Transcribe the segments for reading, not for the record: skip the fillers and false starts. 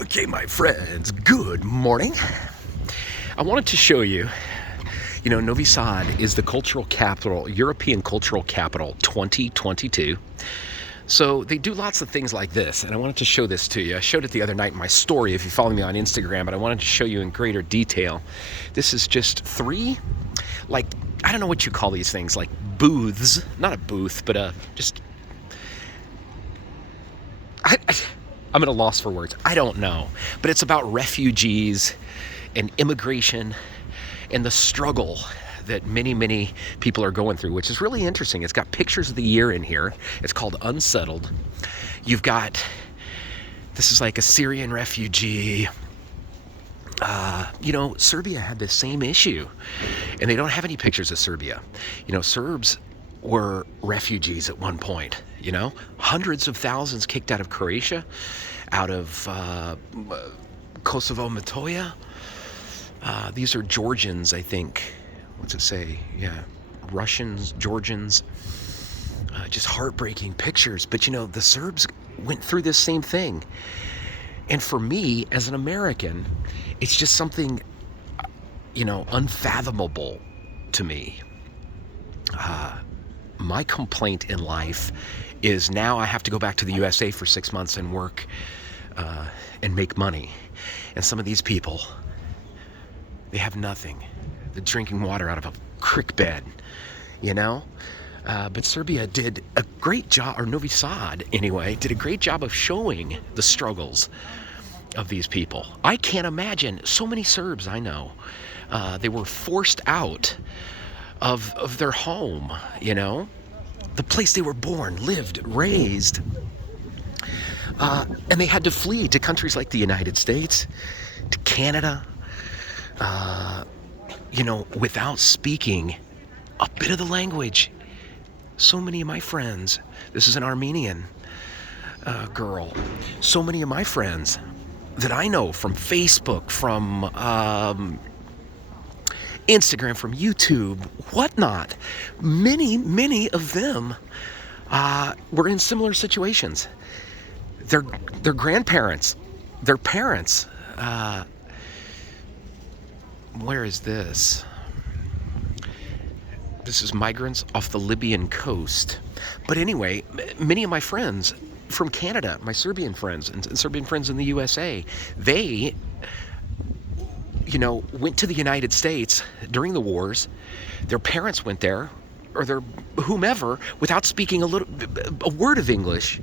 Okay, my friends, good morning. I wanted to show you, Novi Sad is the cultural capital, European cultural capital 2022. So they do lots of things like this, and I wanted to show this to you. I showed it the other night in my story if you follow me on Instagram, but I wanted to show you in greater detail. This is just three, I don't know what you call these things, like booths, not a booth, but just, I'm at a loss for words. I don't know. But it's about refugees and immigration and the struggle that many, many people are going through, which is really interesting. It's got pictures of the year in here. It's called Unsettled. You've got, this is like a Syrian refugee. Serbia had the same issue, and they don't have any pictures of Serbia. Serbs were refugees at one point, hundreds of thousands kicked out of Croatia, out of Kosovo, Matoya. These are Georgians, I think. What's it say? Yeah, Russians, Georgians. Just heartbreaking pictures. But, the Serbs went through this same thing. And for me, as an American, it's just something, unfathomable to me. My complaint in life is now I have to go back to the USA for 6 months and work and make money. And some of these people, they have nothing. They're drinking water out of a creek bed, But Serbia did a great job, or Novi Sad anyway, did a great job of showing the struggles of these people. I can't imagine so many Serbs I know. They were forced out of their home, the place they were born, lived, raised. And they had to flee to countries like the United States, to Canada, without speaking a bit of the language. So many of my friends, this is an Armenian girl, so many of my friends that I know from Facebook, from Instagram, from YouTube, whatnot, many of them were in similar situations. Their grandparents, their parents, where is this? This is migrants off the Libyan coast. But anyway, many of my friends from Canada, my Serbian friends and Serbian friends in the USA, they went to the United States during the wars. Their parents went there, or their whomever, without speaking a word of English.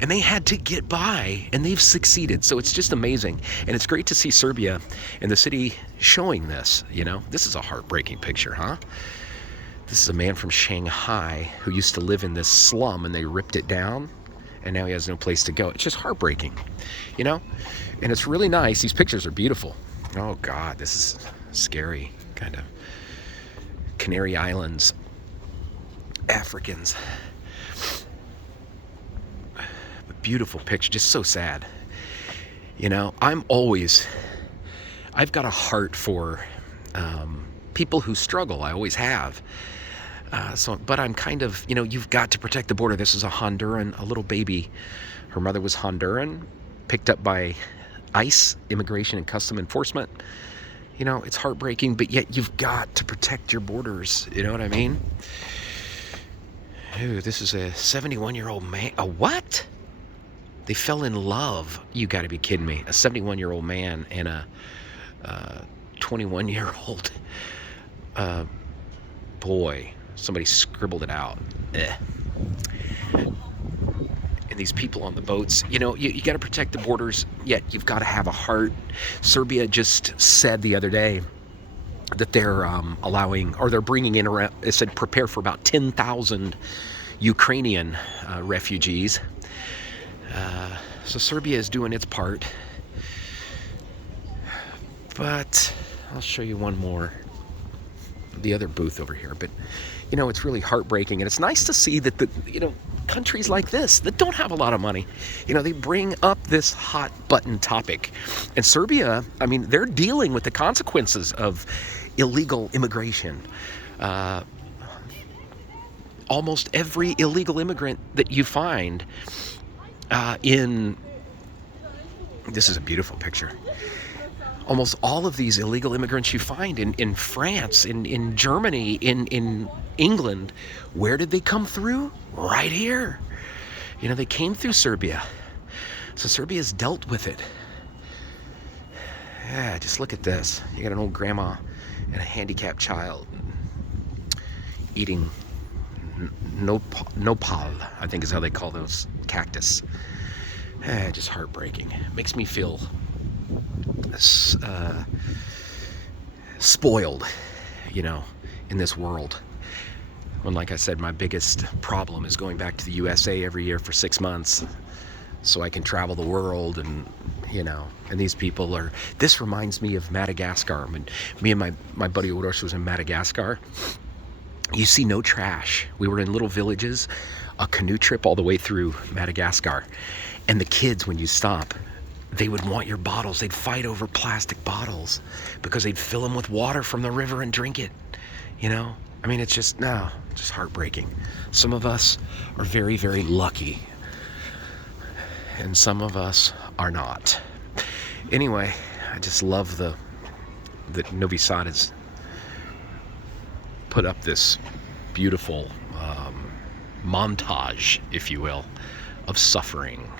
And they had to get by, and they've succeeded. So it's just amazing. And it's great to see Serbia and the city showing this, This is a heartbreaking picture, huh? This is a man from Shanghai who used to live in this slum, and they ripped it down, and now he has no place to go. It's just heartbreaking, And it's really nice. These pictures are beautiful. Oh, God, this is scary, kind of. Canary Islands, Africans. Beautiful picture, just so sad. I've got a heart for people who struggle. I always have. But I'm kind of, you've got to protect the border. This is a Honduran, a little baby. Her mother was Honduran, picked up by ICE, Immigration and Custom Enforcement. It's heartbreaking, but yet you've got to protect your borders. You know what I mean? Ooh, this is a 71-year-old man. A what? They fell in love. You got to be kidding me. A 71-year-old man and a 21-year-old boy. Somebody scribbled it out. And these people on the boats, you got to protect the borders, yet you've got to have a heart. Serbia just said the other day that they're they're bringing in around, it said prepare for about 10,000 Ukrainian refugees. So Serbia is doing its part. But I'll show you one more. The other booth over here. But, it's really heartbreaking. And it's nice to see that countries like this that don't have a lot of money, they bring up this hot button topic. And Serbia, they're dealing with the consequences of illegal immigration. Almost every illegal immigrant that you find in This is a beautiful picture. Almost all of these illegal immigrants you find in France, in Germany, in England, where did they come through? Right here. You know, they came through Serbia. So Serbia's dealt with it. Yeah, just look at this. You got an old grandma and a handicapped child eating nopal, I think is how they call those cactus. Just heartbreaking. It makes me feel spoiled, you know, in this world. When, like I said, my biggest problem is going back to the USA every year for 6 months so I can travel the world, and, you know, and these people are, this reminds me of Madagascar. I mean, me and my buddy Uros was in Madagascar. You see no trash. We were in little villages, a canoe trip all the way through Madagascar. And the kids, when you stop, they would want your bottles. They'd fight over plastic bottles because they'd fill them with water from the river and drink it. You know? I mean, it's just, no, just heartbreaking. Some of us are very, very lucky. And some of us are not. Anyway, I just love that Novi Sad has put up this beautiful montage, if you will, of suffering